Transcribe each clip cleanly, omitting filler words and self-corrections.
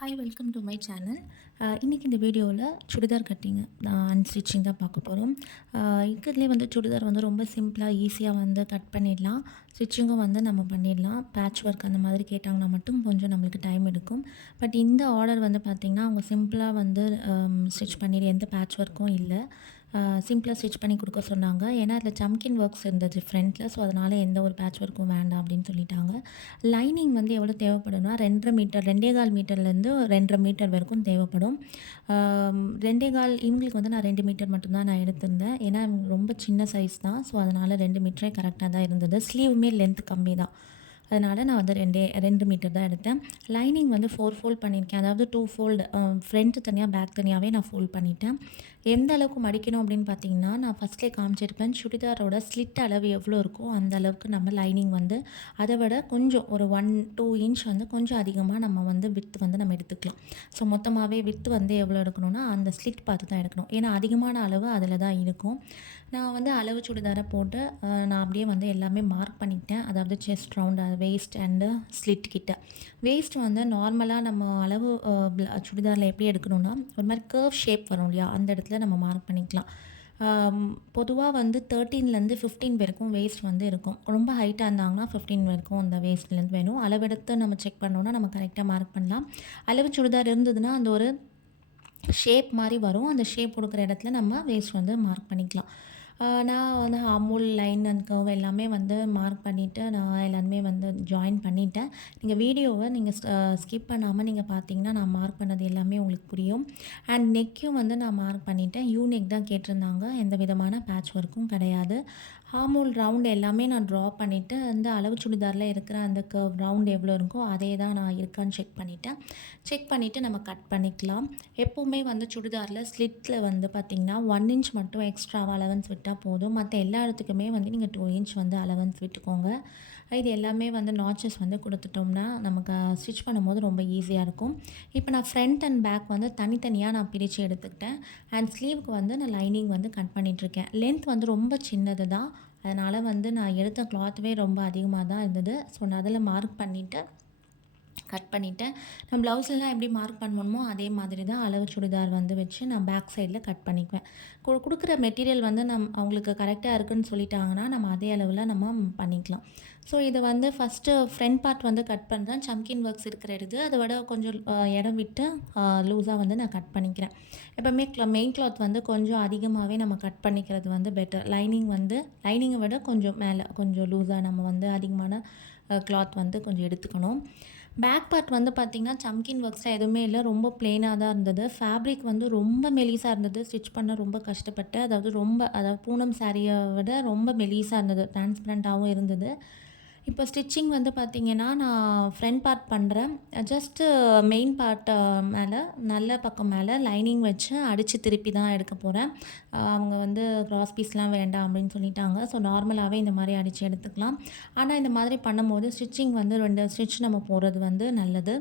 Hi welcome to my channel. இன்றைக்கி இந்த வீடியோவில் சுடிதார் கட்டிங் அன்ஸ்டிச்சிங் தான் பார்க்க போகிறோம். இருக்கிறதுலே வந்து சுடிதார் வந்து ரொம்ப சிம்பிளாக ஈஸியாக வந்து கட் பண்ணிடலாம். ஸ்டிச்சிங்கும் வந்து நம்ம பண்ணிடலாம். பேட்ச் ஒர்க் அந்த மாதிரி கேட்டாங்கன்னா மட்டும் கொஞ்சம் நம்மளுக்கு டைம் எடுக்கும். பட் இந்த ஆர்டர் வந்து பார்த்திங்கன்னா அவங்க சிம்பிளாக வந்து ஸ்டிச் பண்ணிடு, எந்த பேட்ச் ஒர்க்கும் இல்லை. சிம்பிளாக ஸ்டிச் பண்ணி கொடுக்க சொன்னாங்க. ஏன்னா அதில் சம்கின் ஒர்க்ஸ் இருந்தது ஃப்ரண்ட்டில். ஸோ அதனால் எந்த ஒரு பேட்ச் ஒர்க்கும் வேண்டாம் அப்படின்னு சொல்லிட்டாங்க. லைனிங் வந்து எவ்வளோ தேவைப்படும்னா 2.5 மீட்டர் 2.25 மீட்டர்லேருந்து 2.5 மீட்டர் வரைக்கும் தேவைப்படும். 2.25 இவங்களுக்கு வந்து நான் 2 மீட்டர் மட்டும்தான் நான் எடுத்திருந்தேன். ஏன்னா இவங்க ரொம்ப சின்ன சைஸ் தான். ஸோ அதனால் 2 மீட்டரே கரெக்டாக தான் இருந்தது. ஸ்லீவுமே லென்த் கம்மி தான். அதனால் நான் வந்து 2 மீட்டர் தான் எடுத்தேன். லைனிங் வந்து 4 ஃபோல்ட் பண்ணியிருக்கேன். அதாவது 2 ஃபோல்டு, ஃப்ரண்ட் தனியாக பேக் தனியாகவே நான் ஃபோல்ட் பண்ணிட்டேன். எந்த அளவுக்கு மடிக்கணும் அப்படின்னு பார்த்தீங்கன்னா, நான் ஃபஸ்ட்லேயே காமிச்சிருப்பேன். சுடிதாரோட ஸ்லிட் அளவு எவ்வளோ இருக்கோ அந்த அளவுக்கு நம்ம லைனிங் வந்து அதை விட கொஞ்சம் ஒரு 1-2 இன்ச் வந்து கொஞ்சம் அதிகமாக நம்ம வந்து விட்த் வந்து நம்ம எடுத்துக்கலாம். ஸோ மொத்தமாகவே விட்த் வந்து எவ்வளோ எடுக்கணும்னா அந்த ஸ்லிட் பார்த்து தான் எடுக்கணும். ஏன்னா அதிகமான அளவு அதில் தான் இருக்கும். நான் வந்து அளவு சுடிதாரை போட்டு நான் அப்படியே வந்து எல்லாமே மார்க் பண்ணிக்கிட்டேன். அதாவது chest round, waste and slit கிட்ட. வேஸ்ட் வந்து நார்மலாக நம்ம அளவு சுடிதாரில் எப்படி எடுக்கணும்னா ஒரு மாதிரி கர்வ் ஷேப் வரும் இல்லையா, அந்த இடத்துல நம்ம மார்க் பண்ணிக்கலாம். பொதுவாக வந்து 13லேருந்து 15 வரைக்கும் வேஸ்ட் வந்து இருக்கும். ரொம்ப ஹைட்டாக இருந்தாங்கன்னா 15 வரைக்கும் அந்த வேஸ்ட்லேருந்து வேணும். அளவெடுத்து நம்ம செக் பண்ணோன்னா நம்ம கரெக்டாக மார்க் பண்ணலாம். அளவு சுடிதார் இருந்ததுன்னா அந்த ஒரு ஷேப் மாதிரி வரும். அந்த ஷேப் கொடுக்குற இடத்துல நம்ம வேஸ்ட் வந்து மார்க் பண்ணிக்கலாம். நான் வந்து அமுல் லைன் அண்ட் கர்வ் எல்லாமே வந்து மார்க் பண்ணிவிட்டு நான் எல்லாமே வந்து ஜாயின் பண்ணிட்டேன். நீங்கள் வீடியோவை நீங்கள் ஸ்கிப் பண்ணாமல் நீங்கள் பார்த்தீங்கன்னா நான் மார்க் பண்ணது எல்லாமே உங்களுக்கு புரியும். அண்ட் நெக்கையும் வந்து நான் மார்க் பண்ணிட்டேன். யூ நெக் தான் கேட்டிருந்தாங்க. எந்த விதமான பேட்ச் ஒர்க்கும் கிடையாது. ஆமூல் ரவுண்ட் எல்லாமே நான் ட்ரா பண்ணிவிட்டு அந்த அளவு சுடிதாரில் இருக்கிற அந்த கர்வ் ரவுண்ட் எவ்வளோ இருக்கோ அதே தான் நான் இருக்கான்னு செக் பண்ணிவிட்டேன். செக் பண்ணிவிட்டு நம்ம கட் பண்ணிக்கலாம். எப்போவுமே வந்து சுடிதாரில் ஸ்லிட்டில் வந்து பார்த்திங்கன்னா 1 இன்ச் மட்டும் எக்ஸ்ட்ராவாக அலவன்ஸ் விட்டால் போதும். மற்ற எல்லா இடத்துக்குமே வந்து நீங்கள் 2 இன்ச் வந்து அலவன்ஸ் விட்டுக்கோங்க. இது எல்லாமே வந்து நாச்சஸ் வந்து கொடுத்துட்டோம்னா நமக்கு ஸ்டிச் பண்ணும்போது ரொம்ப ஈஸியாக இருக்கும். இப்போ நான் ஃப்ரண்ட் அண்ட் பேக் வந்து தனித்தனியாக நான் பிரித்து எடுத்துக்கிட்டேன். அண்ட் ஸ்லீவுக்கு வந்து நான் லைனிங் வந்து கட் பண்ணிகிட்ருக்கேன். லென்த் வந்து ரொம்ப சின்னது தான். அதனால் வந்து நான் எடுத்த கிளாத்துவே ரொம்ப அதிகமாக தான் இருந்தது. ஸோ நான் அதில் மார்க் பண்ணிவிட்டு கட் பண்ணிவிட்டேன். நான் ப்ளவுஸ்லாம் எப்படி மார்க் பண்ணணுமோ அதே மாதிரி தான் அளவு சுடிதார் வந்து வச்சு நான் பேக் சைடில் கட் பண்ணிக்குவேன். கொடுக்குற மெட்டீரியல் வந்து அவங்களுக்கு கரெக்டாக இருக்குதுன்னு சொல்லிட்டாங்கன்னா நம்ம அதே அளவில் நம்ம பண்ணிக்கலாம். ஸோ இதை வந்து ஃபஸ்ட்டு ஃப்ரண்ட் பார்ட் வந்து கட் பண்ணுறேன். சம்கின் ஒர்க்ஸ் இருக்கிற அதை விட கொஞ்சம் இடம் விட்டு லூஸாக வந்து நான் கட் பண்ணிக்கிறேன். எப்போவுமே மெயின் கிளாத் வந்து கொஞ்சம் அதிகமாகவே நம்ம கட் பண்ணிக்கிறது வந்து பெட்டர். லைனிங்கை விட கொஞ்சம் மேலே கொஞ்சம் லூஸாக நம்ம வந்து அதிகமான கிளாத் வந்து கொஞ்சம் எடுத்துக்கணும். பேக் பார்ட் வந்து பார்த்திங்கன்னா சம்கின் ஒர்க்ஸ்லாம் எதுவுமே இல்லை. ரொம்ப ப்ளெயினாக தான் இருந்தது. ஃபேப்ரிக் வந்து ரொம்ப மெலிசாக இருந்தது. ஸ்டிச் பண்ண ரொம்ப கஷ்டப்பட்டேன். அதாவது பூனம் சாரியை விட ரொம்ப மெலிசாக இருந்தது. டிரான்ஸ்பரண்ட்டாகவும் இருந்தது. இப்போ ஸ்டிச்சிங் வந்து பார்த்திங்கன்னா நான் ஃப்ரண்ட் பார்ட் பண்ணுறேன். ஜஸ்ட்டு மெயின் பார்ட் மேலே நல்ல பக்கம் மேலே லைனிங் வச்சு அடித்து திருப்பி தான் எடுக்க போகிறேன். அவங்க வந்து க்ராஸ் பீஸ்லாம் வேண்டாம் அப்படின்னு சொல்லிட்டாங்க. ஸோ நார்மலாகவே இந்த மாதிரி அடித்து எடுத்துக்கலாம். ஆனால் இந்த மாதிரி பண்ணும்போது ஸ்டிச்சிங் வந்து 2 ஸ்டிச் நம்ம போடுறது வந்து நல்லது.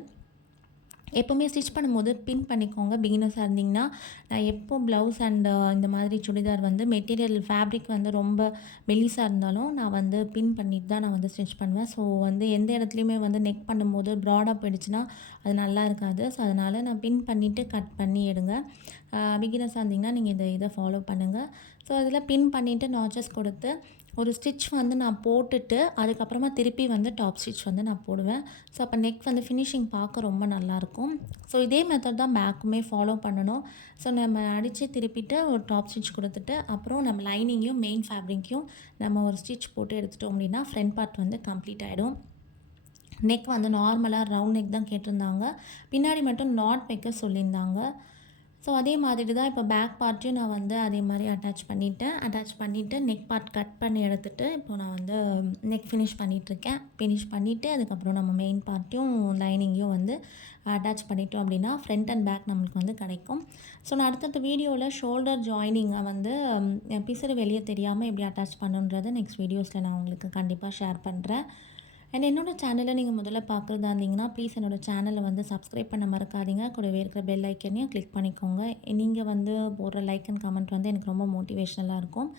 எப்போவுமே ஸ்டிச் பண்ணும்போது பின் பண்ணிக்கோங்க. பிகினர்ஸாக இருந்திங்கன்னா நான் எப்போ ப்ளவுஸ் அண்ட் இந்த மாதிரி சுடிதார் வந்து மெட்டீரியல் ஃபேப்ரிக் வந்து ரொம்ப மெலிசாக இருந்தாலும் நான் வந்து பின் பண்ணிட்டு தான் நான் வந்து ஸ்டிச் பண்ணுவேன். ஸோ வந்து எந்த இடத்துலையுமே வந்து நெக் பண்ணும்போது ப்ராடாக போயிடுச்சுன்னா அது நல்லா இருக்காது. ஸோ அதனால் நான் பின் பண்ணிவிட்டு கட் பண்ணி எடுங்க. பிகினர்ஸாக இருந்திங்கன்னா நீங்கள் இதை ஃபாலோ பண்ணுங்கள். ஸோ அதில் பின் பண்ணிவிட்டு நாச்சஸ் கொடுத்து ஒரு ஸ்டிச் வந்து நான் போட்டுட்டு அதுக்கப்புறமா திருப்பி வந்து டாப் ஸ்டிச் வந்து நான் போடுவேன். ஸோ அப்போ நெக் வந்து ஃபினிஷிங் பார்க்க ரொம்ப நல்லாயிருக்கும். ஸோ இதே மெத்தட் தான் பேக்குமே ஃபாலோ பண்ணணும். ஸோ நம்ம அடித்து திருப்பிட்டு ஒரு டாப் ஸ்டிச் கொடுத்துட்டு அப்புறம் நம்ம லைனிங்கையும் மெயின் ஃபேப்ரிக்கையும் நம்ம ஒரு ஸ்டிச் போட்டு எடுத்துட்டோம் அப்படின்னா ஃப்ரண்ட் பார்ட் வந்து கம்ப்ளீட் ஆகிடும். நெக் வந்து நார்மலாக ரவுண்ட் நெக் தான் கேட்டிருந்தாங்க. பின்னாடி மட்டும் நாட் வைக்க சொல்லியிருந்தாங்க. ஸோ அதே மாதிரி தான் இப்போ பேக் பார்ட்டையும் நான் வந்து அதே மாதிரி அட்டாச் பண்ணிவிட்டு நெக் பார்ட் கட் பண்ணி எடுத்துகிட்டு இப்போது நான் வந்து நெக் ஃபினிஷ் பண்ணிகிட்ருக்கேன். ஃபினிஷ் பண்ணிவிட்டு அதுக்கப்புறம் நம்ம மெயின் பார்ட்டையும் லைனிங்கையும் வந்து அட்டாச் பண்ணிட்டோம் அப்படின்னா ஃப்ரண்ட் அண்ட் பேக் நம்மளுக்கு வந்து கிடைக்கும். ஸோ நான் அடுத்தடுத்த வீடியோவில் ஷோல்டர் ஜாயினிங்கை வந்து பிசுறு வெளியே தெரியாமல் எப்படி அட்டாச் பண்ணுன்றதை நெக்ஸ்ட் வீடியோஸில் நான் உங்களுக்கு கண்டிப்பாக ஷேர் பண்ணுறேன். அண்ட் என்னோடய சேனலை நீங்கள் முதல்ல பார்க்குறதா இருந்தீங்கன்னா ப்ளீஸ் என்னோடய சேனலை வந்து சப்ஸ்கிரைப் பண்ண மறக்காதீங்க. கூடவே இருக்கிற பெல் ஐக்கனையும் கிளிக் பண்ணிக்கோங்க. நீங்கள் வந்து போடுற லைக் அண்ட் கமெண்ட் வந்து எனக்கு ரொம்ப மோட்டிவேஷ்னலாக இருக்கும்.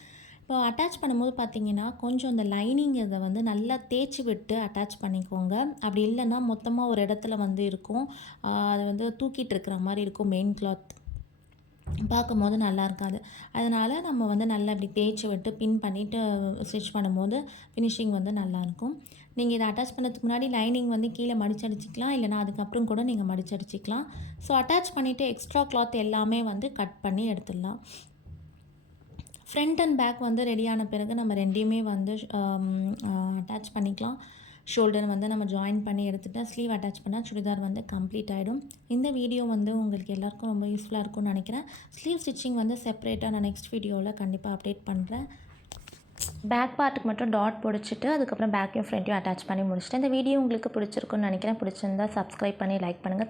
இப்போ அட்டாச் பண்ணும்போது பார்த்தீங்கன்னா, கொஞ்சம் அந்த லைனிங் இத வந்து நல்லா தேய்ச்சி விட்டு அட்டாச் பண்ணிக்கோங்க. அப்படி இல்லன்னா மொத்தமா ஒரு இடத்துல வந்து இருக்கும். அது வந்து தூக்கிட்டு இருக்கிற மாரி இருக்கும் மெயின் கிளாத். பார்க்கும்போது நல்லா இருக்காது. அதனால நம்ம வந்து நல்லா இப்படி தேய்ச்சி விட்டு பின் பண்ணிட்டு ஸ்டிச் பண்ணும்போது ஃபினிஷிங் வந்து நல்லாயிருக்கும். நீங்க இத அட்டாச் பண்ணதுக்கு முன்னாடி லைனிங் வந்து கீழ மடிச்சடிச்சுக்கலாம். இல்லன்னா அதுக்கப்புறம் கூட நீங்க மடிச்சடிச்சுக்கலாம். ஸோ அட்டாச் பண்ணிட்டு எக்ஸ்ட்ரா கிளாத் எல்லாமே வந்து கட் பண்ணி எடுத்துடலாம். ஃப்ரண்ட் அண்ட் பேக் வந்து ரெடியான பிறகு நம்ம 2யுமே வந்து அட்டாச் பண்ணிக்கலாம். ஷோல்டர் வந்து நம்ம ஜாயின் பண்ணி எடுத்துட்டு ஸ்லீவ் அட்டாச் பண்ணா சுடிதார் வந்து கம்ப்ளீட் ஆயிடும். இந்த வீடியோ வந்து உங்களுக்கு எல்லாருக்கும் ரொம்ப யூஸ்ஃபுல்லா இருக்கும்னு நெனைக்கிறேன். ஸ்லீவ் ஸ்டிச்சிங் வந்து செப்பரேட்டா நான் நெக்ஸ்ட் வீடியோல கண்டிப்பா அப்டேட் பண்றேன். பேக் பார்ட்டுக்கு மட்டும் டாட் புடிச்சிட்டு, அதுக்கப்புறம் பேக்கையும் ஃப்ரண்ட்டையும் அட்டாச் பண்ணி முடிச்சுட்டேன். இந்த வீடியோ உங்களுக்கு பிடிச்சிருக்கும்னு நெனைக்கிறேன். பிடிச்சிருந்தா சப்ஸ்கிரைப் பண்ணி லைக் பண்ணுங்க.